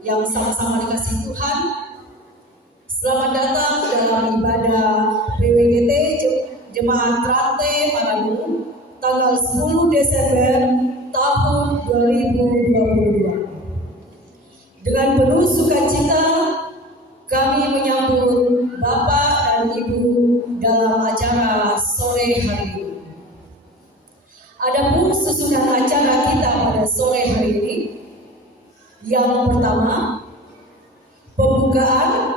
yang sama-sama dikasih Tuhan. Selamat datang dalam ibadah PWGT Jemaat Trate Marabu tanggal 10 Desember tahun 2022. Dengan penuh sukacita kami menyambut Bapak dan Ibu dalam acara sore hari ini. Adapun susunan acara kita pada sore hari ini, yang pertama pembukaan,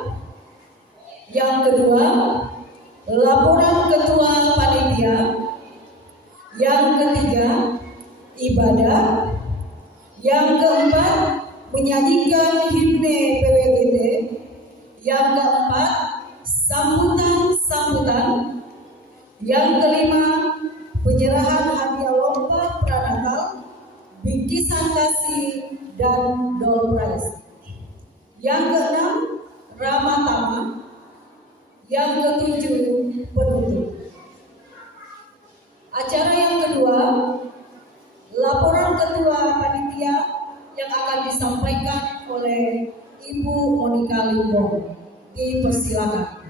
yang kedua laporan ketua panitia, yang ketiga ibadah, yang keempat menyanyikan himne PWGT, yang keempat sambutan, yang kelima penyerahan hadiah lomba pranatal, bingkisan kasih, dan door prize. Yang keenam ramah tamah, yang ketujuh penutup. Acara yang kedua, laporan ketua panitia yang akan disampaikan oleh Ibu Monika Limbong. Dipersilakan.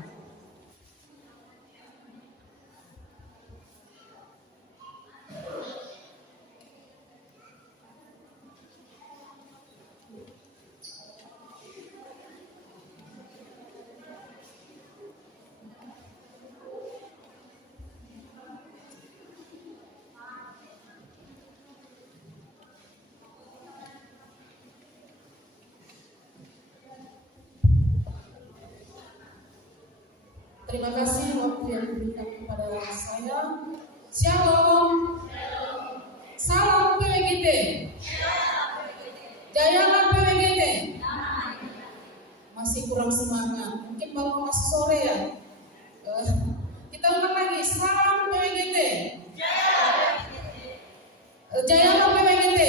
Terima kasih waktu yang diberikan kepada saya. Shalom. Salam PWGT. Jayalah PWGT. Masih kurang semangat. Mungkin baru masih sore ya. Kita ulang lagi. Salam PWGT. Jayalah PWGT.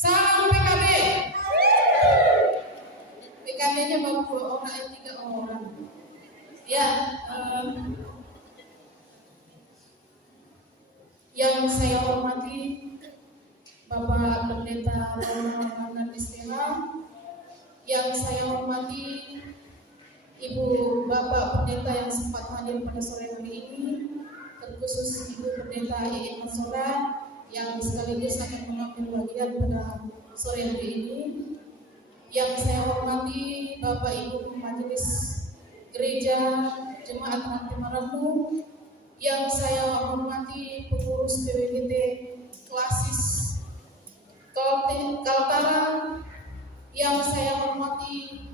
Salam PKB. PKB-nya baru 2 orang, 3 orang. Ya, yang saya hormati Bapak Pendeta Roman Istilah, yang saya hormati Ibu Bapak Pendeta yang sempat hadir pada sore hari ini, terkhusus Ibu Pendeta Iin Mansora yang sekaligus akan mengambil bagian pada sore hari ini. Yang saya hormati Bapak Ibu Majelis Gereja Jemaat Trate Marabu, yang saya hormati pengurus PWGT Klasis Kaltara, yang saya hormati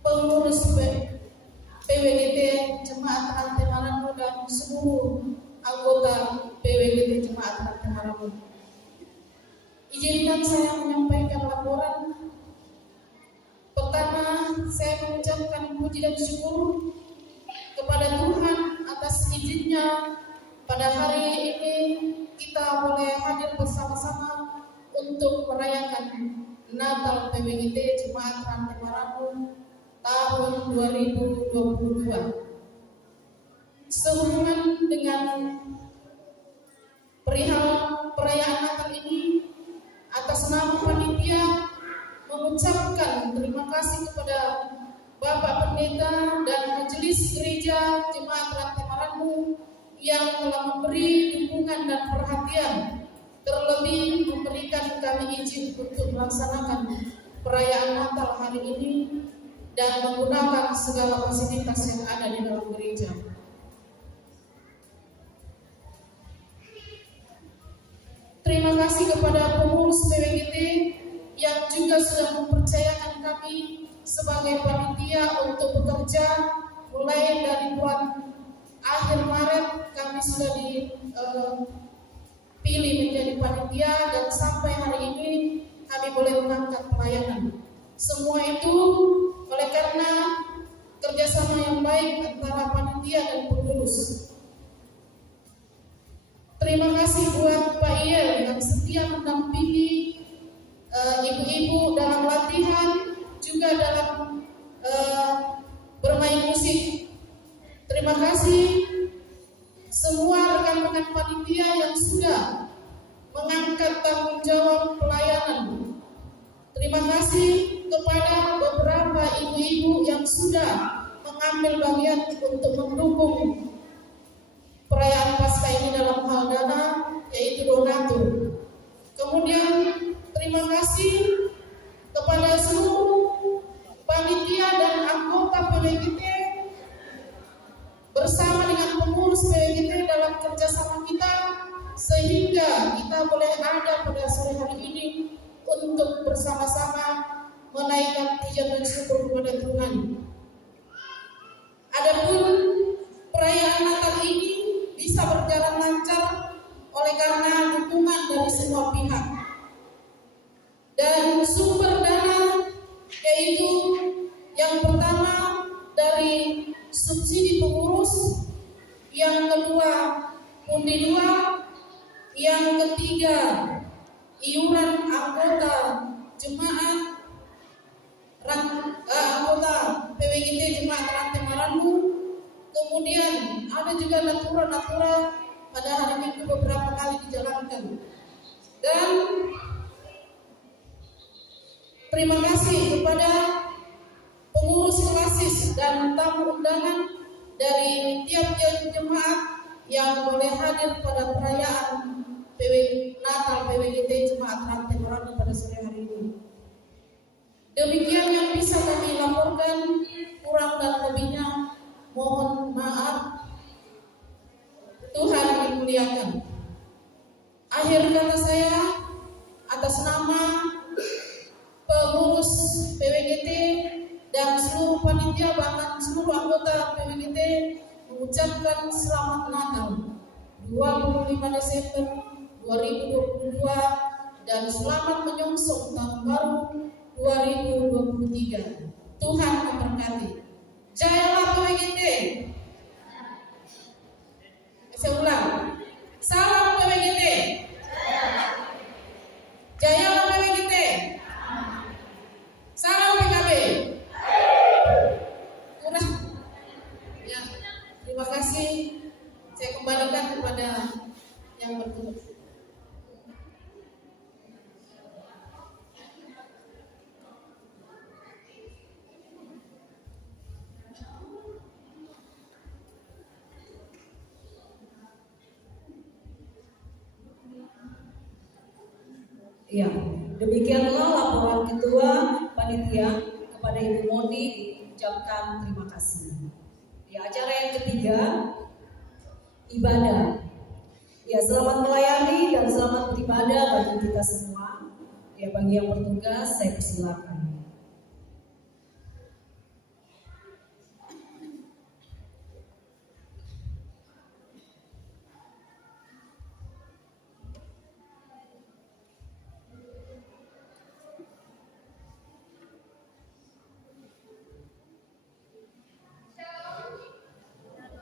pengurus PWGT Jemaat Trate Marabu dan seluruh anggota PWGT Jemaat Trate Marabu. Izinkan saya menyampaikan laporan. Pertama, saya mengucapkan puji dan syukur kepada Tuhan atas izinnya pada hari ini kita boleh hadir bersama-sama untuk merayakan Natal PWGT Jemaat Trate Marabu tahun 2022. Sehubungan dengan perihal perayaan Natal ini, atas nama panitia mengucapkan terima kasih kepada Bapak Pendeta dan Majelis Gereja Jemaat Trate Marabu yang telah memberi dukungan dan perhatian, terlebih memberikan kami izin untuk melaksanakan perayaan Natal hari ini dan menggunakan segala fasilitas yang ada di dalam gereja. Terima kasih kepada pengurus PWGT yang juga sudah mempercayakan kami sebagai panitia untuk bekerja. Mulai dari bulan akhir Maret kami sudah dipilih menjadi panitia dan sampai hari ini kami boleh mengangkat pelayanan. Semua itu oleh karena kerjasama yang baik antara panitia dan pengurus. Terima kasih buat Pak Iel yang setia mendampingi ibu-ibu dalam latihan, juga dalam bermain musik. Terima kasih semua rekan-rekan panitia yang sudah mengangkat tanggung jawab pelayanan ibu yang sudah mengambil bagian untuk mendukung perayaan Paskah ini dalam hal dana, yaitu donatur. Kemudian terima kasih kepada seluruh panitia dan anggota PWGT bersama dengan pengurus PWGT dalam kerjasama kita, sehingga kita boleh ada pada sore hari ini untuk bersama-sama menaikkan pujian dan syukur kepada Tuhan. Adapun perayaan Natal ini bisa berjalan lancar oleh karena dukungan dari semua pihak. Dan sumber dana yaitu yang pertama dari subsidi pengurus, yang kedua pundi 2, yang ketiga iuran anggota jemaat anggota PWGT Jemaat Rantai Marandu. Kemudian ada juga natura pada hari Minggu beberapa kali dijalankan. Dan terima kasih kepada pengurus klasis dan tamu undangan dari tiap-tiap jemaat yang boleh hadir pada perayaan Natal PWGT Jemaat Rantai Marandu pada sore hari ini. Demikian yang bisa kami laporkan, kurang dan lebihnya mohon maaf. Tuhan dimuliakan. Akhir kata saya, atas nama pengurus PWGT dan seluruh panitia, bahkan seluruh anggota PWGT, mengucapkan selamat Natal 25 Desember 2022 dan selamat menyongsong tahun baru 2023. Tuhan memberkati. Jayalah PWGT. Saya ulang. Salam PWGT. Jayalah PWGT. Salam PKB. Udah. Ya, terima kasih. Saya kembalikan kepada yang bertugas. Ya, demikianlah laporan Ketua Panitia kepada Ibu Moni, ucapkan terima kasih. Ya, acara yang ketiga, ibadah. Ya, selamat melayani dan selamat beribadah bagi kita semua. Ya, bagi yang bertugas, saya persilakan.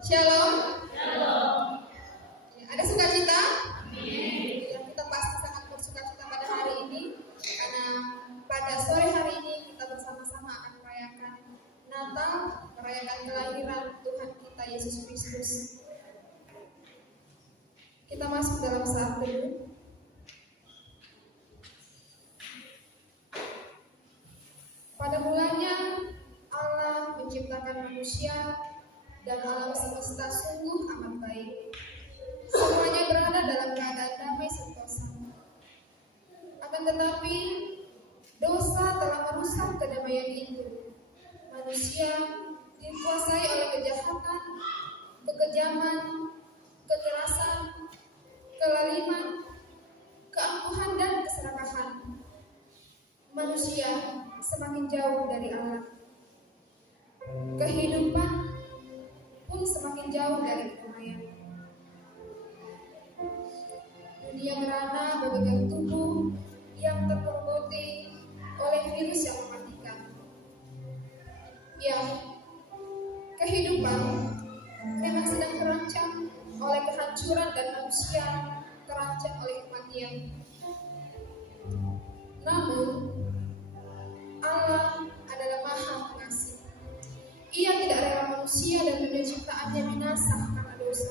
Shalom. Ada sukacita? Ya, kita pasti sangat bersukacita pada hari ini, karena pada sore hari ini kita bersama-sama akan merayakan Natal, merayakan kelahiran Tuhan kita Yesus Kristus. Kita masuk dalam saat teduh. Pada mulanya Allah menciptakan manusia dan alam semesta sungguh amat baik. Semuanya berada dalam keadaan damai sentosa. Akan tetapi dosa telah merusak kedamaian itu. Manusia dikuasai oleh kejahatan, kekejaman, kekerasan, kelaliman, keangkuhan dan keserakahan. Manusia semakin jauh dari Allah. Kehidupan pun semakin jauh dari kedamaian. Dunia merana bagaikan tubuh yang tergerogoti oleh virus yang mematikan. Ya, kehidupan memang sedang terancam oleh kehancuran dan manusia terancam oleh kematian. Namun Allah adalah Maha Pengasih. Ia tidak rela manusia dan dunia ciptaannya binasa karena dosa.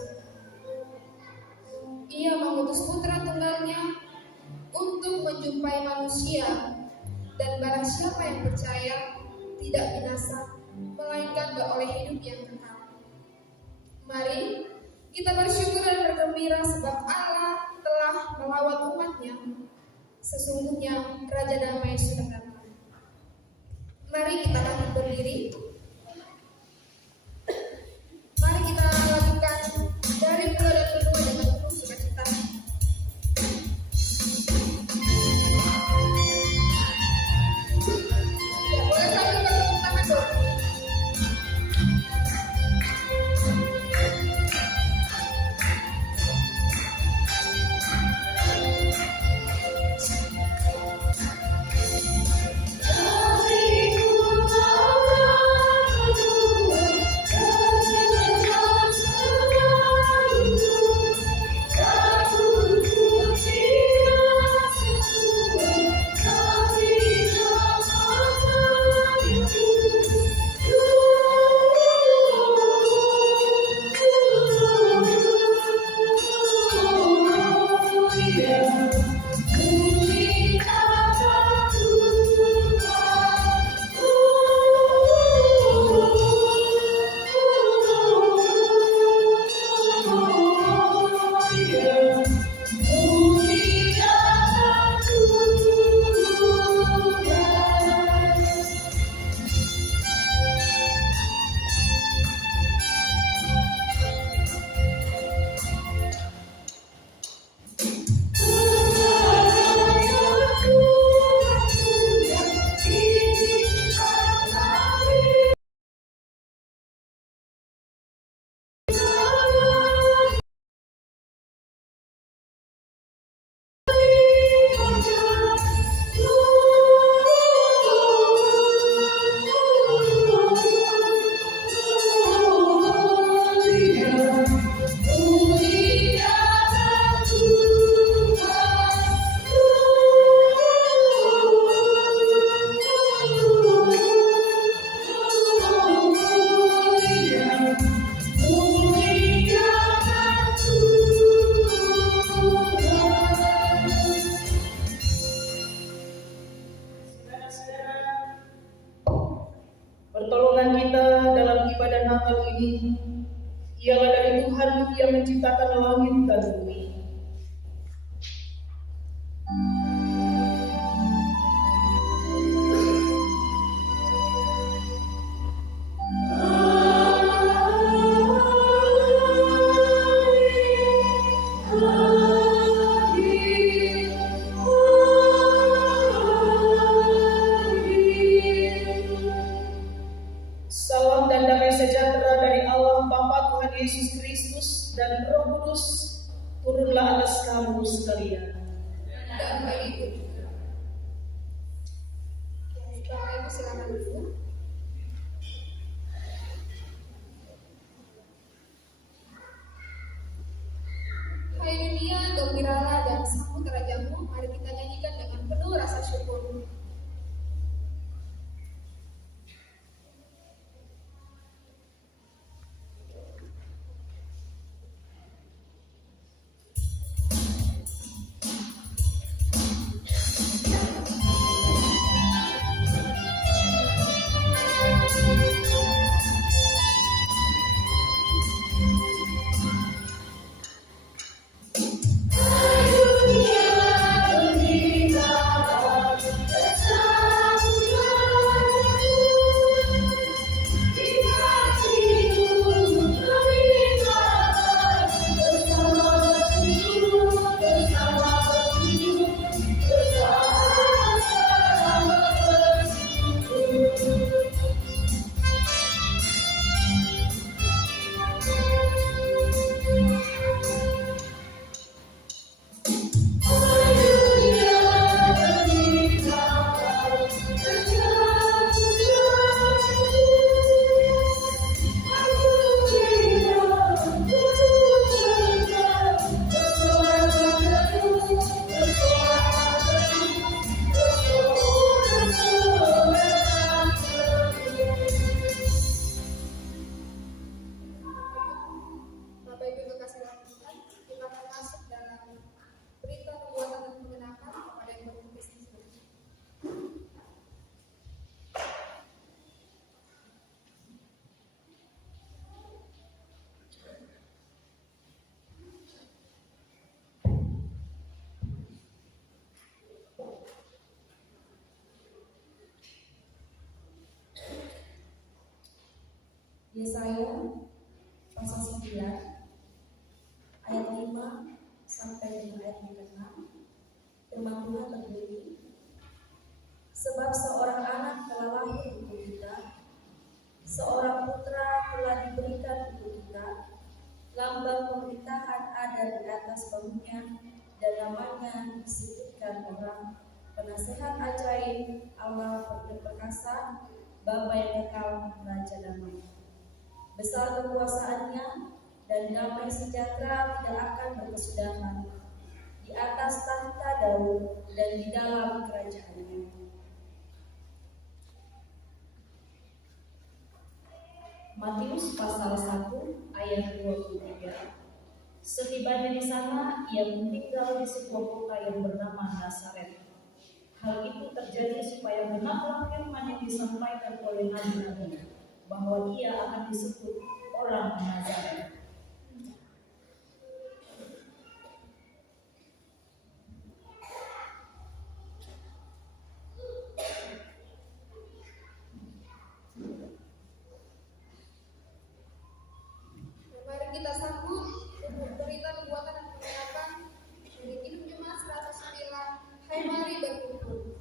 Ia mengutus putra tunggalnya untuk menjumpai manusia, dan barang siapa yang percaya tidak binasa melainkan oleh hidup yang kekal. Mari kita bersyukur dan bergembira sebab Allah telah melawat umat-Nya. Sesungguhnya Raja Damai sudah datang. Mari kita bangkit berdiri. Mari kita lakukan dari mula dan kedua dengan penuh sukacita. Ya, boleh sambil bertepuk tangan dong. Pertolongan kita dalam ibadah Natal ini ialah dari Tuhan yang menciptakan langit dan bumi. Salam dan damai sejahtera dari Allah Bapa Tuhan Yesus Kristus dan Roh Kudus turunlah atas kamu sekalian. Dan bagi itu juga. Bapak Ibu silakan dulu. Hai dunia, gembiralah dan sambut Rajamu. Mari kita nyanyikan dengan penuh rasa syukur. Hai dunia, gembiralah Yesaya pasal 9 ayat 5 sampai dengan ayat 6. Firman Tuhan berbunyi, sebab seorang anak telah lahir untuk kita, seorang putra telah diberikan untuk kita, lambang pemerintahan ada di atas bahunya, dan namanya disebutkan orang penasehat ajaib, Allah perkasa, Bapa yang kekal, Raja damai. Besar kekuasaannya dan damai sejahtera tidak akan berkesudahan di atas tahta Daud dan di dalam kerajaannya. Matius pasal 1 ayat 23. Setibanya di sana, ia tinggal di sebuah kota yang bernama Nazaret. Hal itu terjadi supaya benarlah firman yang disampaikan oleh nabi-nabi, bahwa ia akan disebut orang Nazaret. Mari kita sambut untuk berita nubuatan dan pengharapan dari Kidung Jemaat 109. Hai mari berkumpul.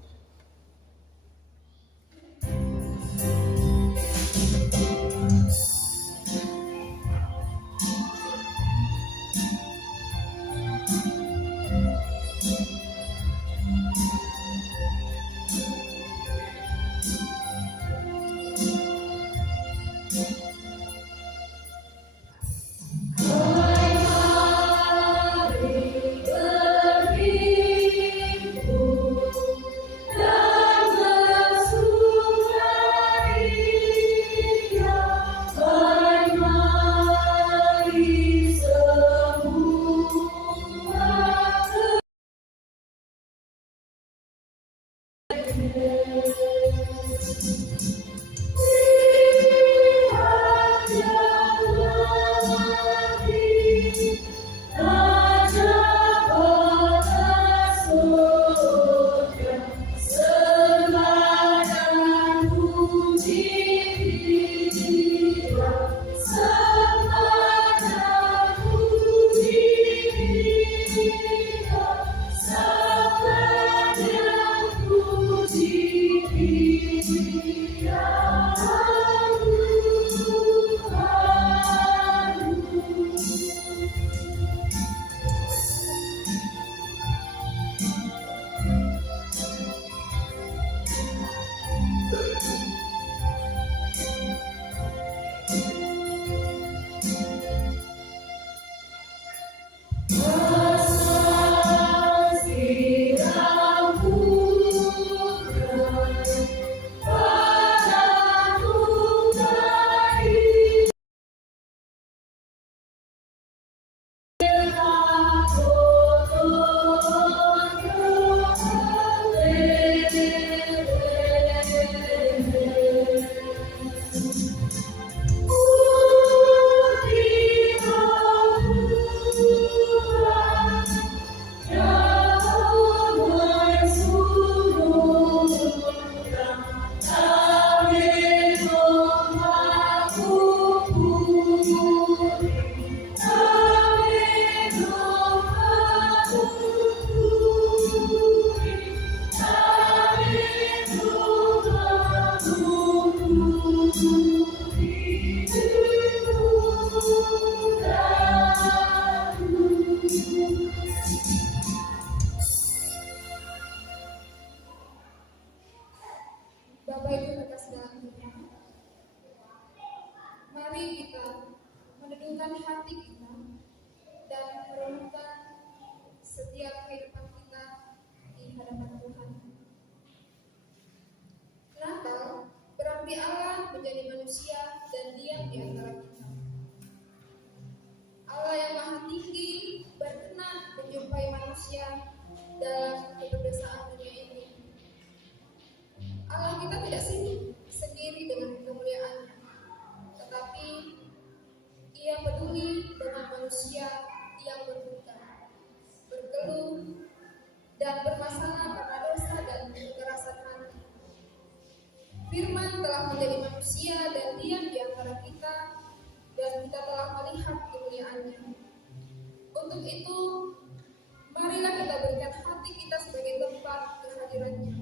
Bapak Ibu terkasih dalam Tuhan, mari kita menundukkan hati kita dan merenungkan setiap kehidupan kita di hadapan Tuhan. Natal berarti Allah menjadi manusia dan diam di antara kita. Allah yang maha tinggi berkenan menjumpai manusia dalam keberdesaan dunia ini. Allah kita tidak sendiri dengan kemuliaannya, tetapi Ia peduli dengan manusia yang berduka, berkeluh, dan bermasalah karena dosa dan kekerasan hati. Firman telah menjadi manusia dan diam di antara kita itu, marilah kita berikan hati kita sebagai tempat kehadiran-Nya.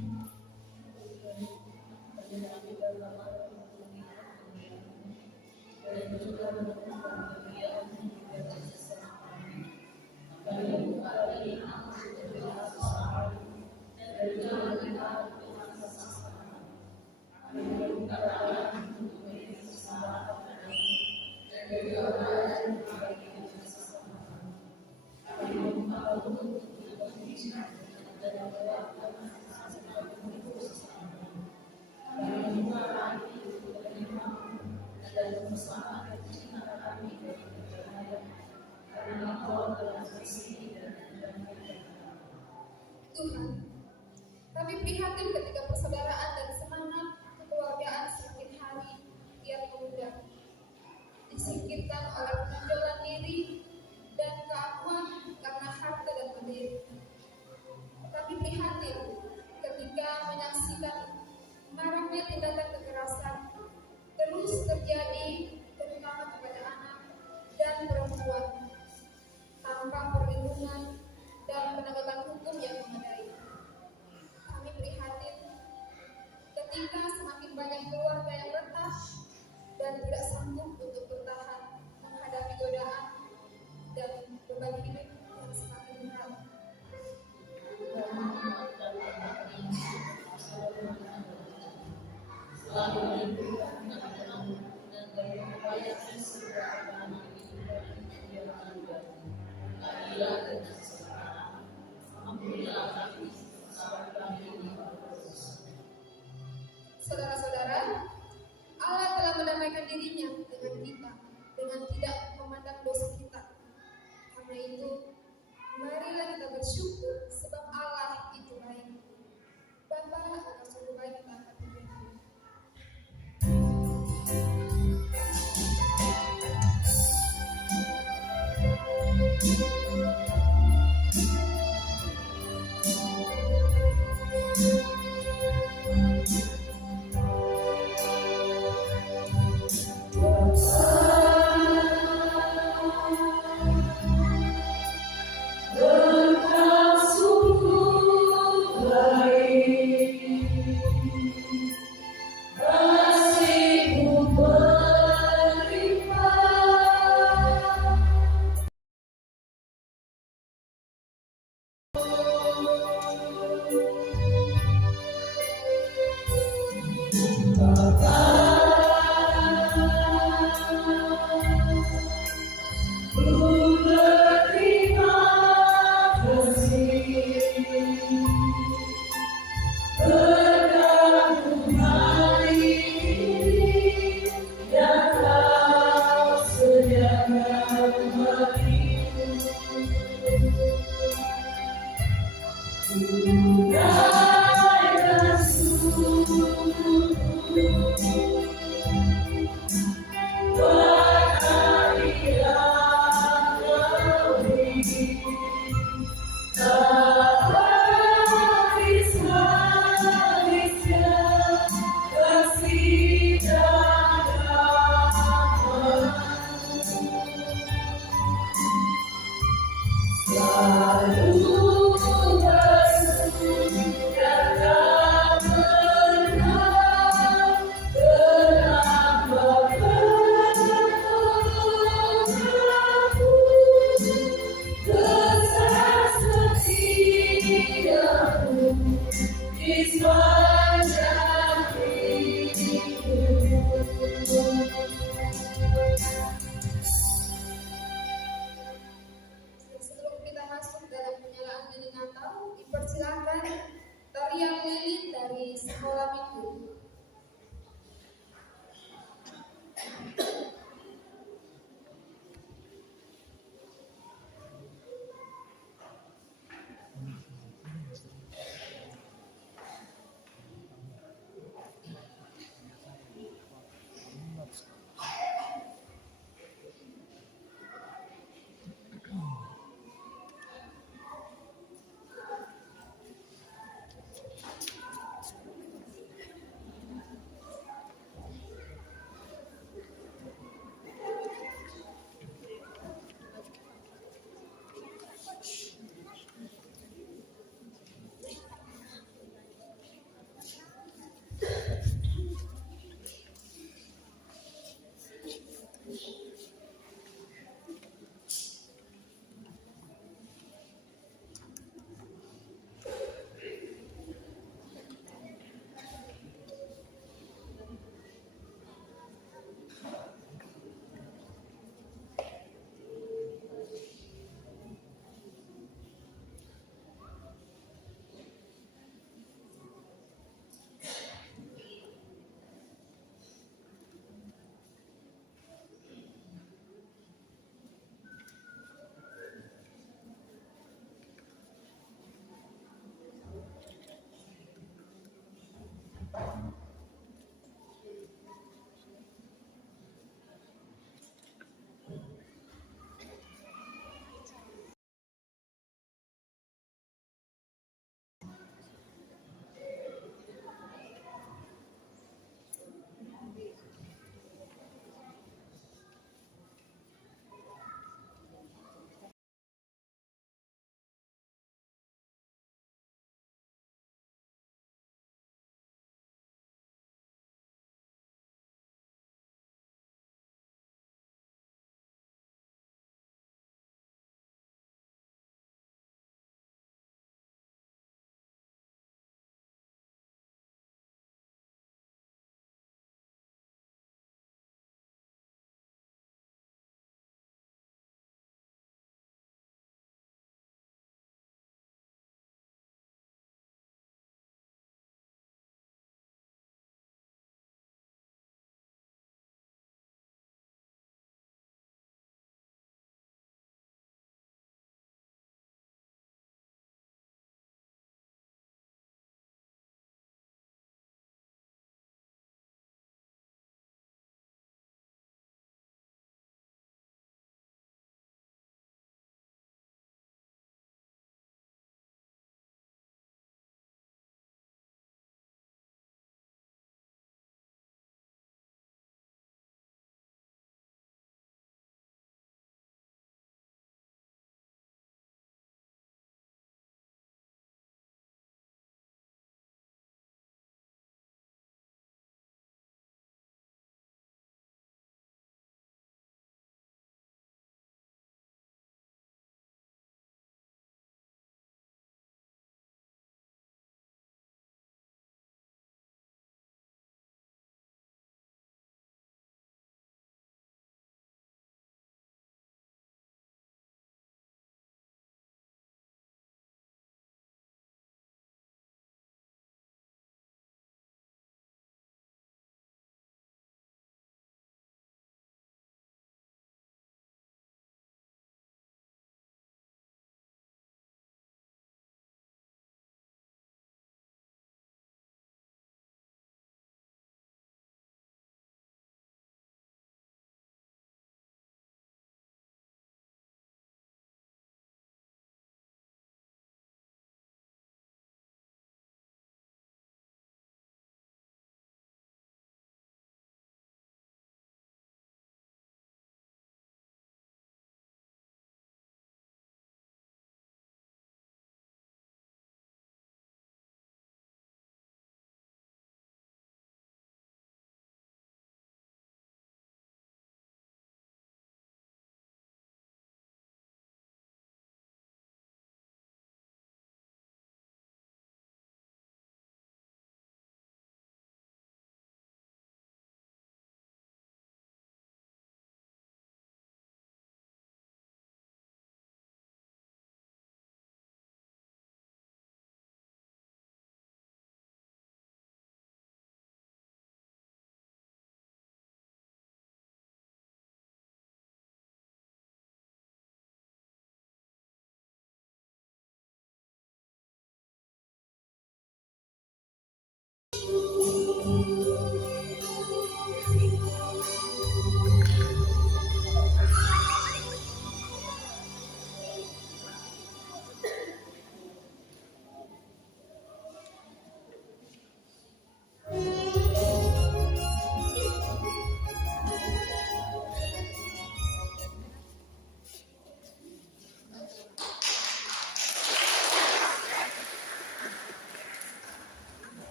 Tuhan, kami prihatin ketika persaudaraan dan semangat kekeluargaan semakin hari kian memudar, disingkirkan oleh penonjolan diri dan keakuan karena harta dan materi. Kami prihatin ketika menyaksikan maraknya tindakan kekerasan terus terjadi, terutama kepada anak dan perempuan, tanpa perlindungan dan penegakan hukum yang memadai. Kami prihatin ketika semakin banyak keluarga yang retak dan tidak sanggup untuk bertahan menghadapi godaan dan beban hidup yang semakin berat. Saudara-saudara, Allah telah mendamaikan dirinya dengan kita, dengan tidak memandang dosa kita. Karena itu, marilah kita bersyukur sebab Allah itu baik. Bapa akan sungguh baik kita akan berdoa. Sebelum kita masuk dalam penyalaan lilin Natal, dipersilakan tarian lilin dari sekolah minggu.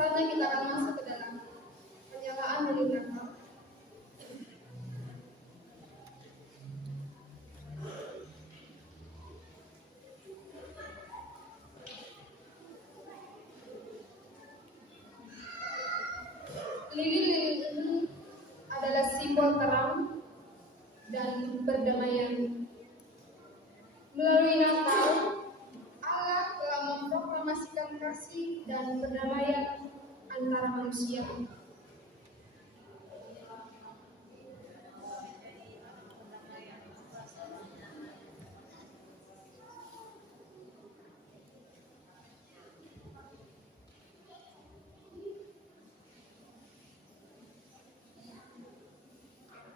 saatnya kita akan masuk ke dalam penyalaan dari neraka. Lilin-lilin ini adalah simbol terang dan perdamaian. Melalui Natal, Allah telah memproklamasikan kasih dan perdamaian antara manusia.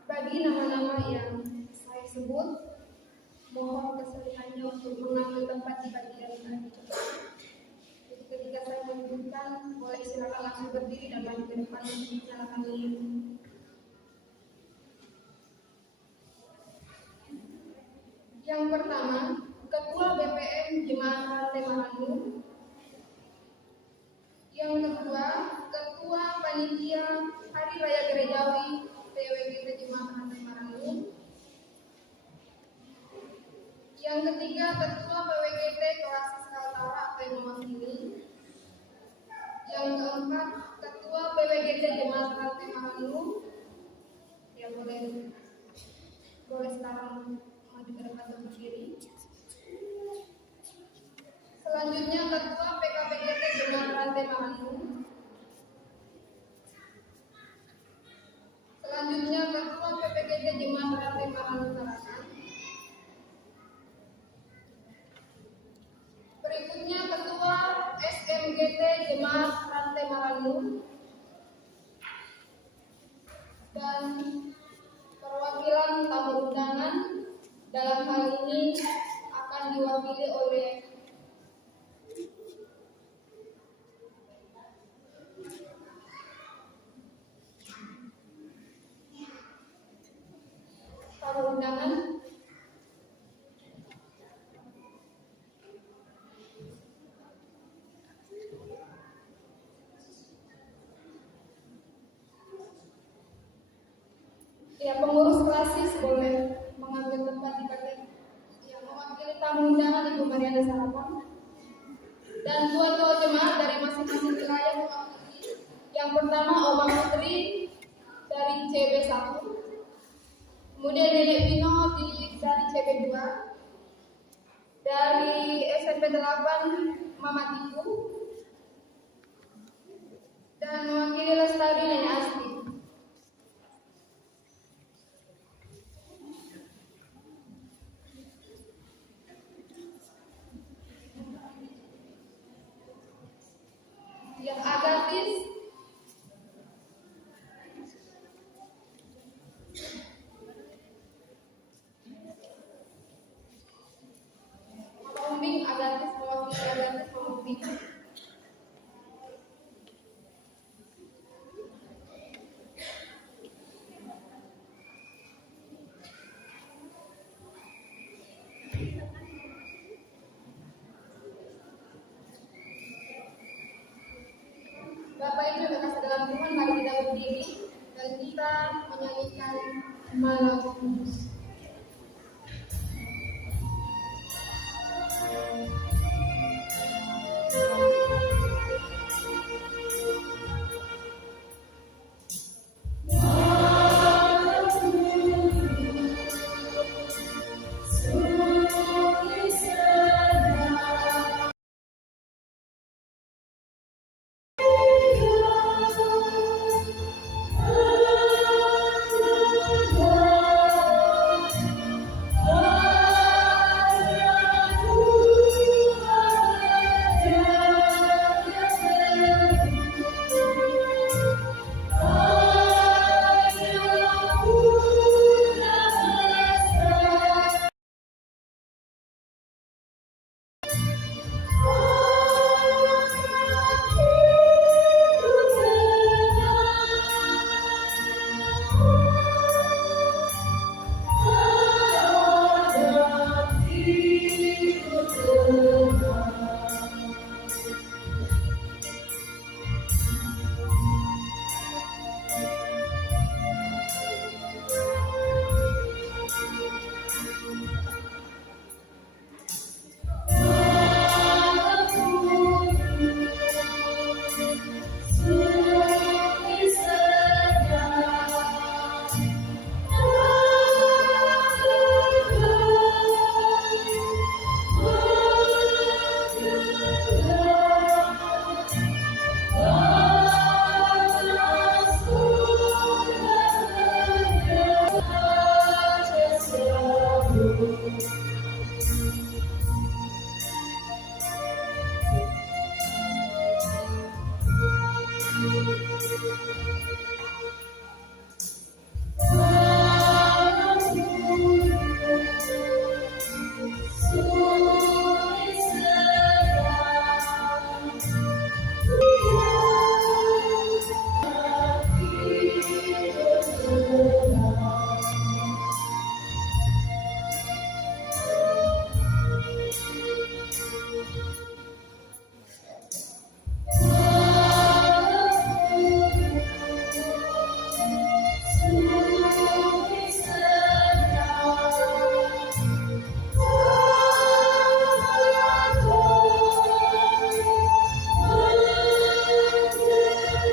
Bagi nama-nama yang saya sebut, mohon kesulitannya untuk mengambil tempat di bagian tadi. Jadi ketika saya menyebutkan, boleh silakan langsung berdiri dan maju ke depan untuk menyalakan lilin. Yang pertama, Ketua BPM Jemaat Rantai Marangu. Yang kedua, Ketua Panitia Hari Raya Gerejawi PWGT Jemaat Rantai Marangu. Yang ketiga, Ketua PWGT Klasis Kaltara atau yang mewakili. Yang keempat, Ketua PWGT Jemaat Rantai Marangu. Ya boleh sekarang maju ke depan dan berdiri. Selanjutnya, Ketua PKPGT Jemaat Rantai Marangu. Selanjutnya, Ketua PPGT Jemaat Rantai Marangu Tarakan. Berikutnya, Ketua SMGT Jemaat Rantai Marangu. Dan perwakilan tamu undangan dalam hal ini akan diwakili oleh tamu undangan ya, pengurus klasis boleh mengambil tempat di bagian yang mewakili tamu undangan Ibu Mariana Sarapan dan tua-tua jemaat dari masing-masing wilayah mewakili. Yang pertama Oma Putri dari CB1, kemudian Nenek Pino dari CB2, dari SMP 8 Mama Tiku, dan mewakili Lestari Nenek Asti. Yang Agatis Umbing, Agatis mewakili Agatis Umbing. Bapak Ibu yang kasih dalam Tuhan, mari kita berdiri dan kita menyanyikan Malam Kudus.